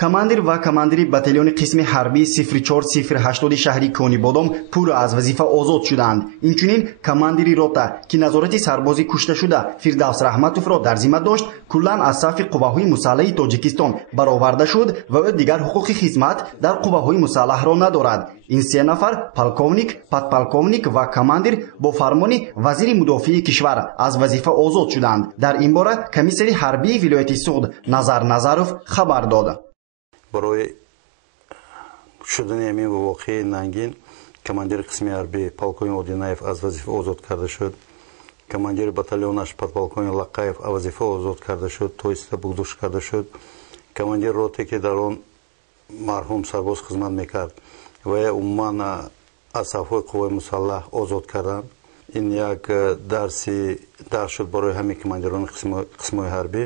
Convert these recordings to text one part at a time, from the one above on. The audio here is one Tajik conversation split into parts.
командир ва командири батальони қисми ҳарбии 0408 шаҳри Конибодом пурра аз вазифа озод шуданд. Инчунин командири рота ки назорати сарбози кушташуда Фирдавс Раҳматовро дар зимма дошт, куллан аз сафи қувваҳои мусаллаҳи Тоҷикистон бароварда шуд ва ӯ дигар ҳуқуқи хизмат дар қувваҳои мусаллаҳро надорад. ин се нафар полковник, подполковник ва командир бо фармони вазири мудофии кишвар аз вазифа озод шуданд. дар ин бора комиссари ҳарбии вилояти Суғд Назар Назаров хабар дод. барои шудани ҳамин воқеаи нангин командири қисми ҳарбӣ полковник Одинаев аз вазифа озод карда шуд. командири батальонаш подполковник Лақаев аз вазифа озод карда шуд, тоиста бугдош карда шуд. командири роте ки дар он марҳум сарбоз хизмат мекард ва умуман аз сафҳои қувваи мусаллаҳ озод карданд. ин як дарс шуд барои ҳамаи командирони қисмҳои ҳарбӣ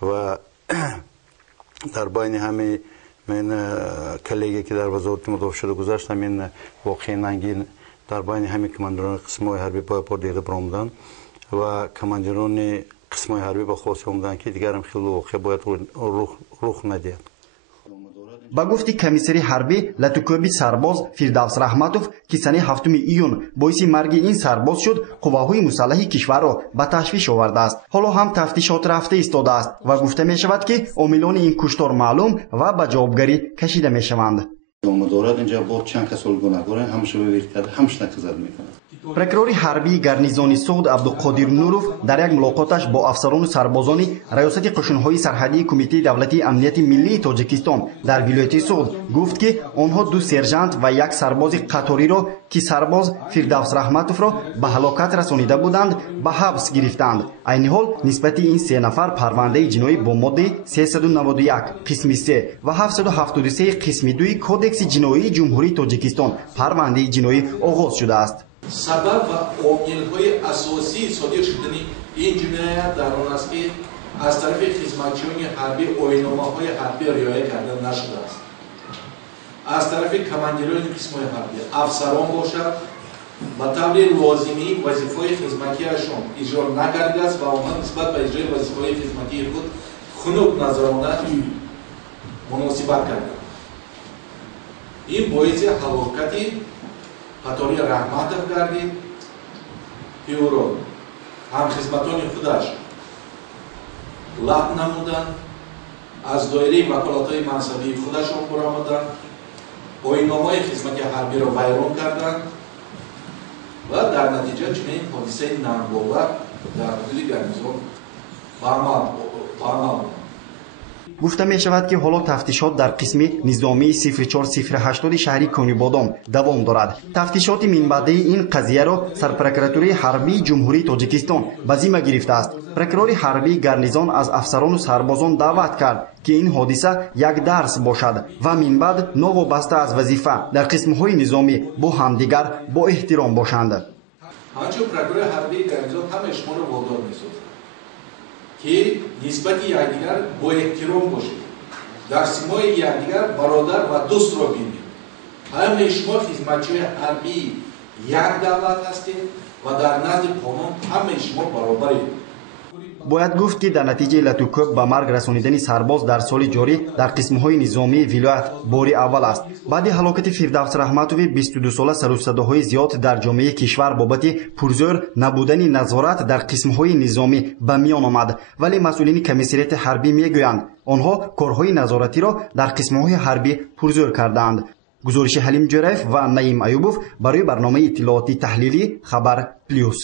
ва дар байни ҳамаи мен коллеге ки дар вазорати мудофиъшуда гузашт, ҳамин воқеаи нангин дар байни ҳамаи командирони қисмҳои ҳарбӣ ба бор дида баромаданд ва командирони қисмҳои ҳарбӣ ба хосия омаданд ки дигар ҳам хеле воқеа бояд рух надиҳад. ба гуфти комиссари ҳарбӣ латукӯби сарбоз Фирдавс Раҳматов ки сани 7 июн боиси марги ин сарбоз шуд, қувваҳои мусаллаҳи кишварро ба ташвиш овардааст. ҳоло ҳам тафтишот рафта истодааст ва гуфта мешавад ки омилони ин куштор маълум ва ба ҷавобгарӣ кашида мешаванд. прокурори ҳарбии гарнизони Суғд Абдуқодир Нуров дар як мулоқоташ бо афсарону сарбозони раёсати қушунҳои сарҳадии Кумитаи давлатии амнияти миллии Тоҷикистон дар вилояти Суғд гуфт ки онҳо 2 сержант ва як сарбози қаториро ки сарбоз Фирдавс Раҳматовро ба ҳалокат расонида буданд ба ҳабс гирифтанд. айни ҳол нисбати ин 3 нафар парвандаи ҷиноӣ бо моддаи 391 қисми 3 ва 773 қисми 2 кодекси ҷиноии ҷумҳурии Тоҷикистон парвандаи ҷиноӣ оғоз шудааст. сабаб ва омилҳои асосии содир шудани ин ҷиноят дар он аст ки аз тарафи хизматчиёни ҳарбӣ оинномаҳои ҳарбӣ риоя карда нашудааст. аз тарафи командирони қисмҳои ҳарбӣ афсарон бошад ба таври лозимӣ вазифаҳои хизматиашон иҷро нагардидааст ва онҳо нисбат ба иҷрои вазифаҳои хизматии худ хунук назарона муносибат карданд. ин боиси ҳалокати қатори Раҳматов гардид ки ӯро ҳамхизматони худаш лағв намуданд, аз доираи ваколатҳои мансабии худашон баромаданд, оинномаи хизмати ҳарбиро вайрон карданд ва дар натиҷа чунин ҳодисаи нанgbовар дар ҳудуди гарнизон ба амал бурд. гуфта мешавад ки ҳоло тафтишот дар қисми низомии 0408 шаҳри Конибодом давом дорад. тафтишоти минбаъдаи ин қазияро сарпрокуратураи ҳарбии ҷумҳурии Тоҷикистон ба зимма гирифтааст. прокурори ҳарбии гарнизон аз афсарону сарбозон даъват кард ки ин ҳодиса як дарс бошад ва минбаъд новобаста аз вазифа дар қисмҳои низомӣ бо ҳамдигар бо эҳтиром бошанд. ҳамчун прокурори ҳарбии гарнизон ҳамаи шуморо водор месозад ки нисбати якдигар бо эҳтиром бошед, дар симои якдигар бародар ва дӯстро бинед. ҳамаи шумо хизматчиёни ҳарбии як давлат ҳастед ва дар назди қонун ҳамаи шумо баробаред. бояд гуфт ки дар натиҷаи латукӯб ба марг расонидани сарбоз дар соли ҷорӣ дар қисмҳои низомии вилоят бори аввал аст. баъди ҳалокати Фирдавс Раҳматови 22 сола сарусадаҳои зиёд дар ҷомеаи кишвар бобати пурзӯр набудани назорат дар қисмҳои низомӣ ба миён омад, вале масъулини комиссарияти ҳарбӣ мегӯянд онҳо корҳои назоратиро дар қисмҳои ҳарбӣ пурзӯр кардаанд. гузориши Ҳалим Ҷӯраев ва Наим Аюбов барои барномаи иттилооти таҳлилӣ Хабар Плюс.